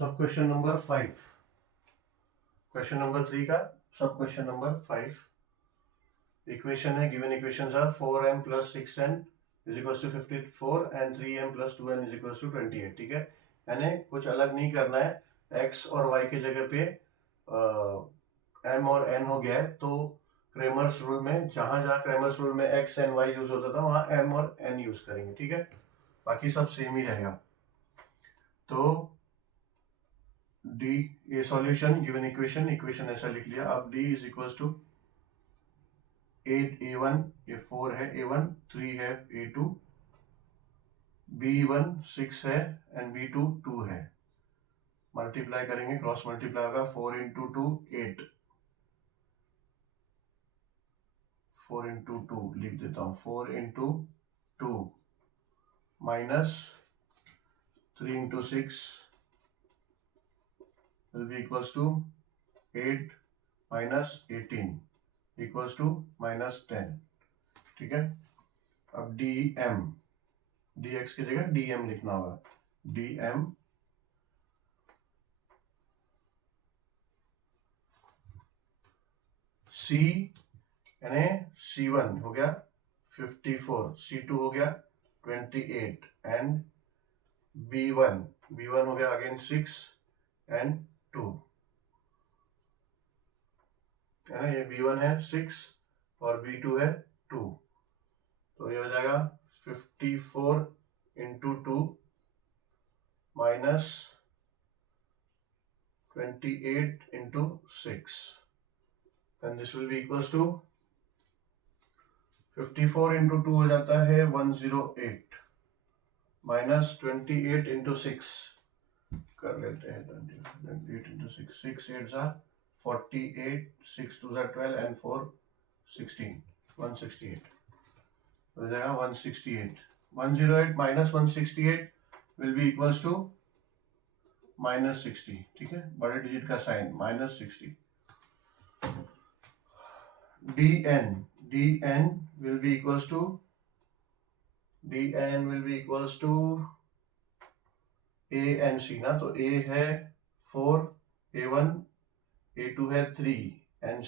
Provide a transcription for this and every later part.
सब question number 5, question number 3 का sub question number 5 equation है। Given equations are 4m plus 6n is equals to 54 and 3m plus 2n is equals to 28। ठीक है, यानी कुछ अलग नहीं करना है, x और y की जगह पे m और n हो गया है, तो क्रेमर्स रूल में जहां जहां क्रेमर्स रूल में x एंड y यूज होता था वहां m और n यूज करेंगे। ठीक है, बाकी सब सेम ही रहेगा। तो डी ये सॉल्यूशन गिवन इक्वेशन ऐसा लिख लिया। अब D is equal to 8a1, ये 4 है a1, 3 है a2, b1 6 है एंड b2 2 है। मल्टीप्लाई करेंगे, क्रॉस मल्टीप्लाई होगा, 4 इंटू 2 8, 4 इंटू 2 लिख देता हूँ, 4 into 2 minus 3 into 6 will be equals to 8 minus 18 equals to minus 10। ठीक है, अब dm, dx की जगह dm लिखना होगा, dm c यानी c1 हो गया 54, c2 हो गया 28 एंड b1 हो गया अगेन 6 एंड 2 है ना। ये b1 है 6 और b2 है 2, तो ये हो जाएगा 54 into 2 minus 28 into 6 and this will be equals to 54 into 2 हो जाता है 108 माइनस 28 इंटू 6 कर लेते हैं, 28 इंटू 6, 6 8 are 48, 6 2 are 12 and 4 16, 168 हो जाएगा 168। 108 minus 168 will be equals to minus 60। ठीक है, बड़े डिजिट का sign minus 60। dn will be equals to a and c ना, तो a है 4, a1, a2 है 3 एंड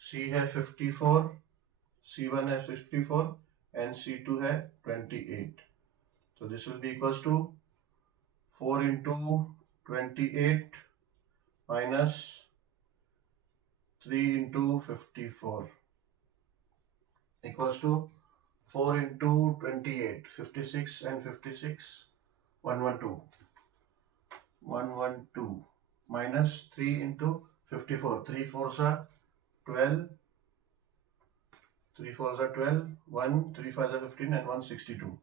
c है 54, c1 है 54 एंड c2 है 28। तो this will be equals to 4 into 28 minus 3 into 54 equals to 4 into 28, 56 and 56, 112 minus 3 into 54, 3 4s are 12, 3 4s are 12, 1 3 5s are 15 and 162,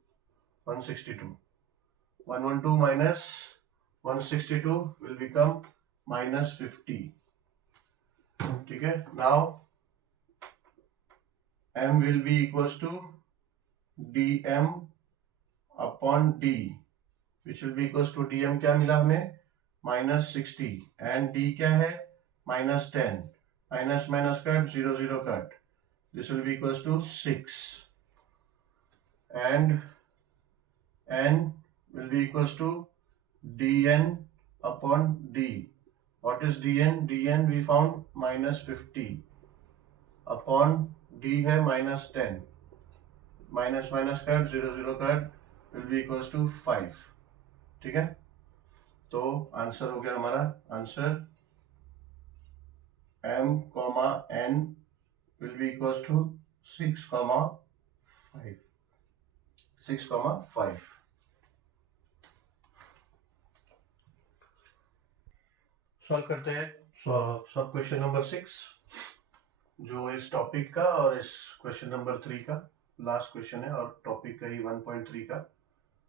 112 minus 162 will become minus 50। ठीक है, now m will be equals to dm upon d, which will be equals to dm क्या मिला हमें minus 60 and d क्या है minus 10, minus minus cut 0 0 cut, this will be equals to 6 and n will be equals to dn upon d। what is dn? dn we found minus 50 upon d है minus 10, minus minus cut 0 0 cut will be equals to 5। ठीक है, तो answer हो गया हमारा, answer m comma n will be equals to 6 comma 5। Solve करते हैं सब क्वेश्चन नंबर 6 जो इस टॉपिक का और इस क्वेश्चन नंबर 3 का लास्ट क्वेश्चन है, और टॉपिक का ही 1.3 का,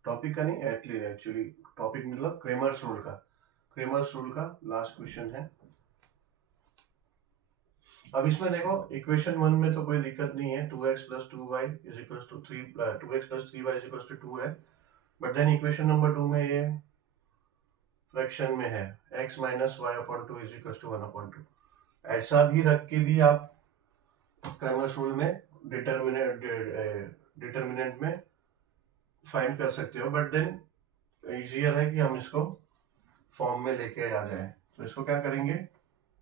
टॉपिक का नहीं एक्चुअली टॉपिक मतलब क्रेमर्स रूल का लास्ट क्वेश्चन है। अब इसमें देखो इक्वेशन 1 में तो कोई दिक्कत नहीं है, 2x plus 2y is equals to 3, 2x plus 3y is equals to 2 है, बट देन इक्वेशन नंबर 2 में ये फ्रैक्शन में है x minus y upon 2 is equals to 1 upon 2। ऐसा भी रख के भी आप क्रेमर्स रूल में डिटर्मिनेंट में फाइंड कर सकते हो, बट देन ईजियर है कि हम इसको फॉर्म में लेके आ जाए। तो इसको क्या करेंगे,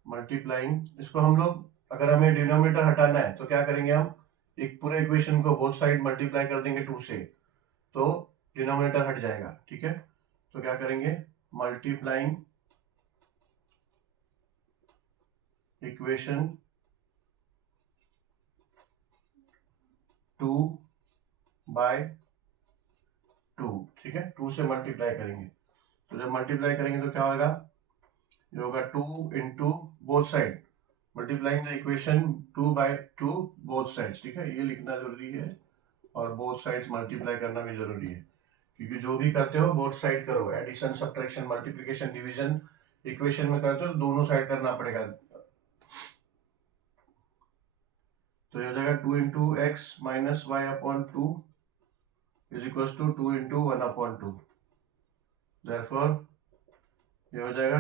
मल्टीप्लाइंग, इसको हम लोग अगर हमें डिनोमिनेटर हटाना है तो क्या करेंगे, हम एक पूरे इक्वेशन को बोथ साइड मल्टीप्लाई कर देंगे 2 से, तो डिनोमिनेटर हट जाएगा। ठीक है, तो क्या करेंगे, मल्टीप्लाइंग इक्वेशन 2 बाय 2। ठीक है, 2 से मल्टीप्लाई करेंगे, तो जब मल्टीप्लाई करेंगे तो क्या होगा, ये होगा 2 into both side, multiplying the equation 2 by 2 both sides. ठीक है, ये लिखना जरूरी है और बोथ साइड्स मल्टीप्लाई करना भी जरूरी है, क्योंकि जो भी करते हो बोथ साइड करो, addition subtraction multiplication division equation में करते हो तो दोनों साइड करना पड़ेगा। तो ये हो जाएगा 2 into x minus y upon 2 is equal to 2 into 1 upon 2। Therefore ये हो जाएगा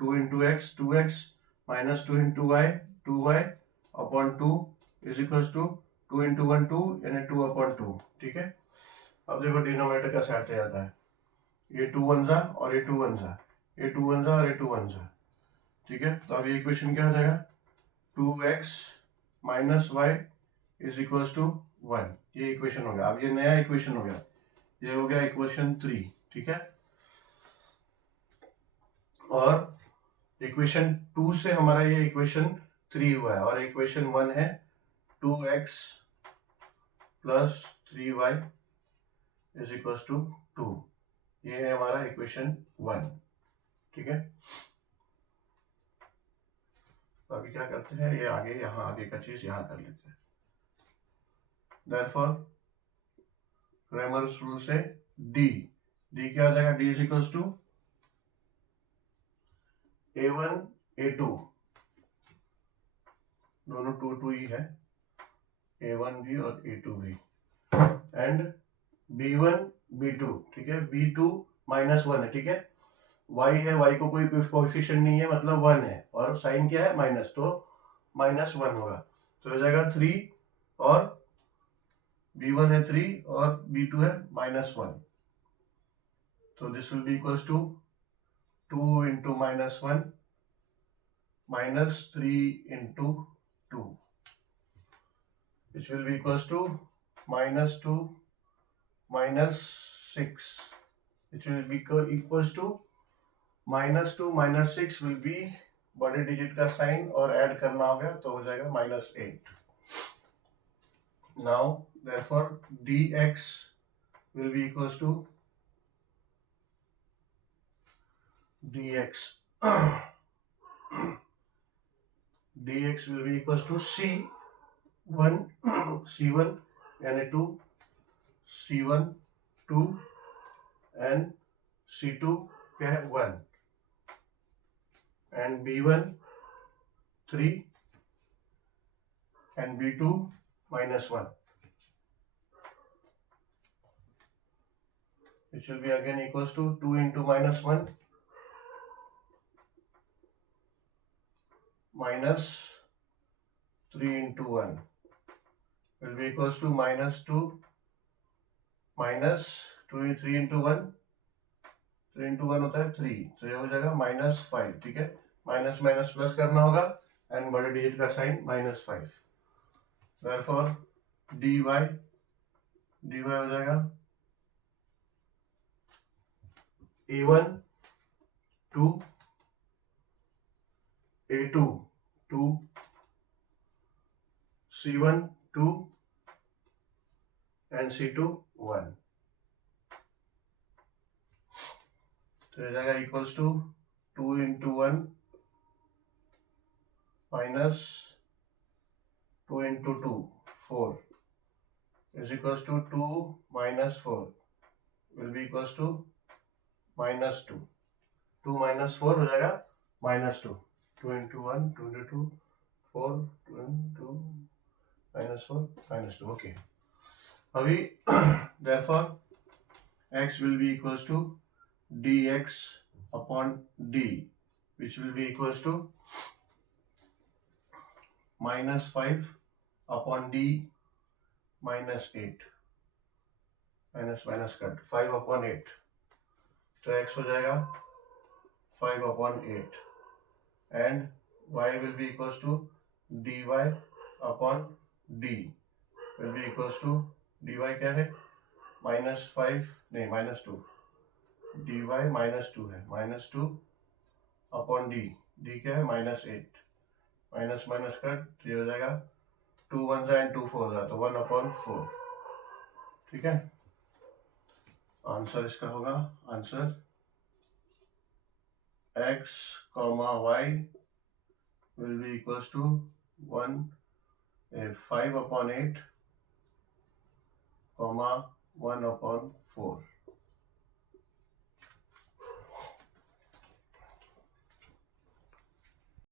2 into x 2x minus 2 into y 2y upon 2 is equal to 2 into 1 2 यानी 2 अपॉन 2। ठीक है, अब देखो डिनोमिनेटर कैसे हट जाता है, ये 2 1 जा और ये 2 1 जा, ये 2 1 जा और ये 2 1 जा। ठीक है, तो अब ये इक्वेशन क्या हो जाएगा, 2x minus y is equal to 1, ये इक्वेशन हो गया। अब ये नया इक्वेशन हो गया, ये हो गया इक्वेशन 3। ठीक है, और इक्वेशन 2 से हमारा ये इक्वेशन 3 हुआ है, और इक्वेशन 1 है 2x plus 3y is equal to 2, ये है हमारा इक्वेशन 1। ठीक है, तो अभी क्या करते हैं, ये आगे यहाँ आगे का चीज यहाँ कर लेते हैं। देयरफॉर क्रैमर्स रूल से d क्या हो जाएगा, d is equal to a1 a2, दोनों 2 2 ही है, a1 भी और a2 भी, एंड b1 b2। ठीक है, b2 माइनस 1 है। ठीक है, y है, y को कोई कोएफिशिएंट नहीं है, मतलब 1 है, और साइन क्या है माइनस, तो माइनस 1 होगा, तो हो जाएगा 3, और b1 है 3 और b2 है माइनस 1, तो this will be equals to 2 into minus 1 minus 3 into 2, which will be equals to minus 2 minus 6, which will be equals to minus 2 minus 6 will be बड़े डिजिट का साइन और ऐड करना हो गया तो हो जाएगा minus 8। Now therefore dx will be equals to dx dx will be equals to c1 c1 यानी 2 c1 2 and c2 क्या है 1 and b1 3 and b2 minus 1, which will be again equals to 2 into minus 1 minus 3 into 1 will be equals to minus 2 minus 2 3 into 1 3 into 1 होता है 3, तो ये हो जाएगा minus 5। ठीक है, माइनस माइनस प्लस करना होगा एंड बड़े डिजिट का साइन माइनस 5। therefore dy हो जाएगा a1 2 a2 2 c1 2 and c2 1, तो ये जाएगा equals to 2 into 1 minus 2 into 2 4 is equals to 2 minus 4 will be equals to minus 2, 2 minus 4 हो जाएगा minus 2, 2 into 1 2 into 2 4 2 into minus 4 minus 2। Okay, अभी therefore x will be equals to dx upon d, which will be equals to minus 5 upon d minus 8, minus minus cut 5 upon 8, तो x हो जाएगा 5/8 and y will be equals to dy upon d will be equals to dy क्या है -5 नहीं -2 dy -2 है -2 upon d क्या है -8 minus minus cut ये हो जाएगा 2 1 एंड 2 4 तो 1/4 ठीक है। आंसर इसका होगा answer x, y will be equals to 5/8, 1/4